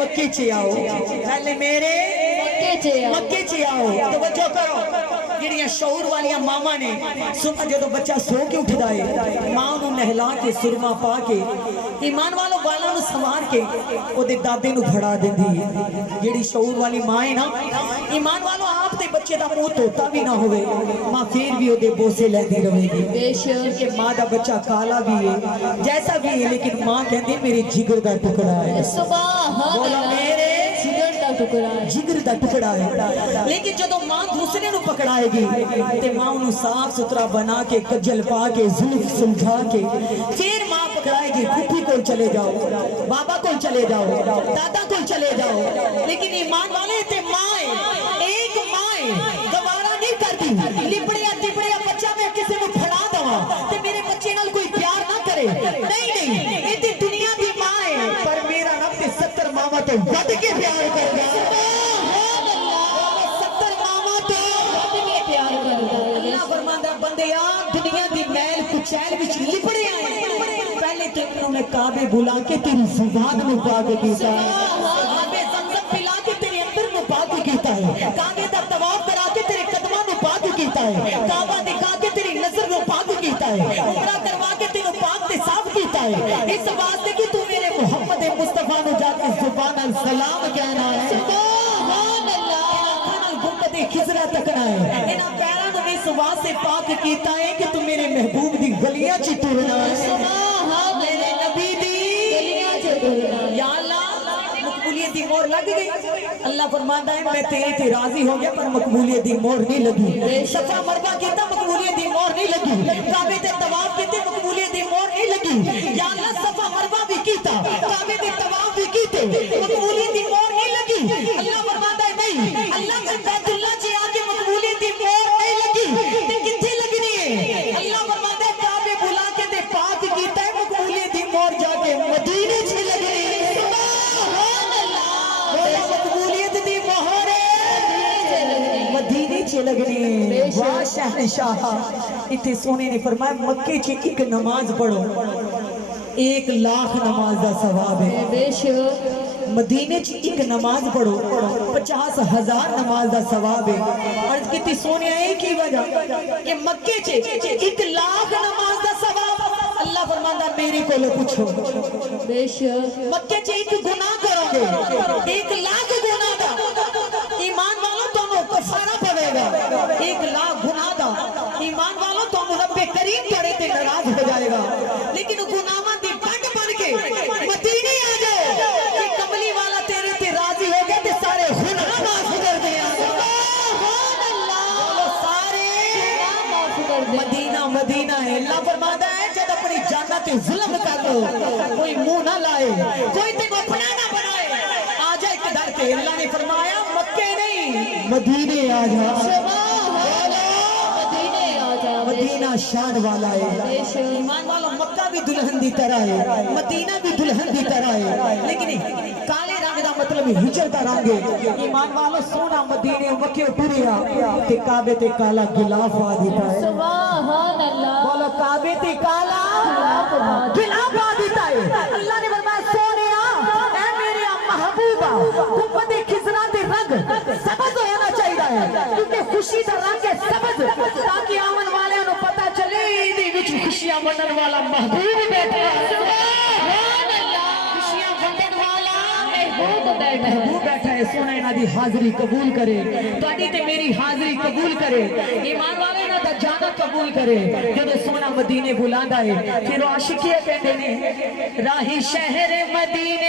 مکے چ آؤ پہلے میرے مکے چ آؤ توجہ کرو جڑیاں شعور والیاں ماما نے صبح جدو بچہ سو کے اٹھدا ہے ماں نو نہلا کے سرما پا کے ایمان والوں بالاں نو سوار کے او دے دادے نو بھڑا دیندی ہے جڑی شعور والی ماں ہے نا ایمان والوں آپ تے بچے دا منہ توتا بھی نہ ہوئے ماں پھر بھی او دے بوسے لیندی رہے گی بے شک کہ ماں دا بچہ کالا بھی ہے جیسا بھی ہے لیکن ماں کہندی میرے جگر دا ٹکڑا ہے سبحان اللہ میرے جگر دا ٹکڑا ہے لیکن جدو ماں دوسرے نو پکڑائے گی تے ماں انہوں صاف سترہ بنا کے کجل پا کے زلف سلجھا کے پھر ماں پکڑائے گی پھپھی کو چلے جاؤ بابا کو چلے جاؤ دادا کو چلے جاؤ لیکن ایمان والے تے ماں ایک ماں گوارا نہیں کرتی لپڑیا ٹپڑیا بچہ میں کسی کو پھڑا دوا تے میرے بچے نال کوئی پیار نہ کرے نہیں یہ تے دنیا دی ماں ہے پر میرا رب تے 70 ماما تو ود کے پیار کر گا بندیا دنیا دی میل کچیل وچ لپڑے آئے پہلے تو انہوں نے کعبے بلا کے تیری زبان میں پاک کیتا ہے آبے زمزم پلا کے تیرے اندر میں پاک کیتا ہے کعبے دا طواف کرا کے تیرے قدموں میں پاک کیتا ہے کعبہ دکھا کے تیری نظر میں پاک کیتا ہے عمرہ کروا کے تیرے پاک تے صاف کیتا ہے اس واسطے کہ تو میرے محمد مصطفیٰ نو جا کے زبان السلام کہنا ہے سبحان اللہ کھانا گنبد خضرا تکنا ہے انہاں پیرا نو اس واسطے پاک کیتا ہے کہ تو میرے محبوب دی گلیاں چ ٹرنا ہے سبحان میرے نبی دی گلیاں چ ٹرنا یا اللہ مقبولیت دی مہر لگ گئی اللہ فرماتا ہے میں تیرے تے راضی ہو گیا پر مقبولیت دی مہر نہیں لگی صفا مروا کیتا مقبولیت دی مہر نہیں لگی کعبے تے طواف کیتے مقبولیت دی مہر نہیں لگی یا اللہ صفا مروا بھی کیتا کعبے تے طواف بھی کیتے مقبولیت دی مہر نہیں لگی اللہ فرماتا ہے نہیں اللہ کے بیت اللہ چ آ کے مقبولیت دی مہر نہیں لگی تے کتھے لگنی ہے اللہ فرماتا ہے کعبے بلا کے تے پاک کیتا ہے مقبولیت دی مہر جا کے مدینے چ لگنی ہے سبحان اللہ مقبولیت دی مہر مدینے چ لگنی ہے واہ شہنشاہ اتنے سونے نے فرمایا مکے چ ایک نماز پڑھو 1,00,000 نماز دا ثواب ہے بے شک مدینے چ ایک نماز پڑھو 50,000 نماز دا ثواب ہے عرض کیتی سونے آئے کی وجہ کہ مکے چ 1,00,000 نماز دا ثواب اللہ فرماندا میرے کو لو پوچھو بے شک مکے چ ایک گناہ کرو گے 1,00,000 گناہ دا ایمان والوں تمہیں کفارہ پڑے گا 1,00,000 گناہ دا ایمان والوں تم رب کریم تیرے تے ناراض ہو جائے گا لیکن گناہاں دی ڈنڈ بن کے مدینے آ جاؤ کہ کملی والا تیرے تے راضی ہو گیا تے سارے گناہ معاف کر دے سبحان اللہ سارے گناہ معاف کر دے مدینہ مدینہ ہے اللہ فرماتا ہے جب اپنی جانت تے ظلم کر لو کوئی منہ نہ لائے کوئی تے کو اپنا نہ بنائے آ جا ایک در تے اللہ نے فرمایا مکے نہیں مدینے آ جا مدینہ شان والا ہے ایمان والا مکہ بھی دلہن دی طرح ہے مدینہ بھی دلہن دی طرح ہے لیکن کالے رنگ دا مطلب ہجر دا رنگ ہے ایمان والا سونا مدینے مکے ٹریا تے کعبے تے کالا غلاف آ دیتا ہے سبحان اللہ بولو کعبے تے کالا غلاف آ دیتا ہے اللہ نے فرمایا سونیا اے میرے محبوبہ گنبد خضرا دے رنگ سبز ہونا چاہیے کیونکہ خوشی دا رنگ ہے سبز تاکہ آمن والے انہوں پتہ چلے دی وچ خوشیاں منن والا محبوب بیٹھا ہے سبحان اللہ خوشیاں منن والا محبوب بیٹھا ہے سونا انہاں دی حاضری قبول کرے تہاڈی تے میری حاضری قبول کرے ایمان والے انہاں دا جانا قبول کرے جدوں سونا مدینے بلاندا ہے پھر عاشقی کہندے نے راہی شہر مدینے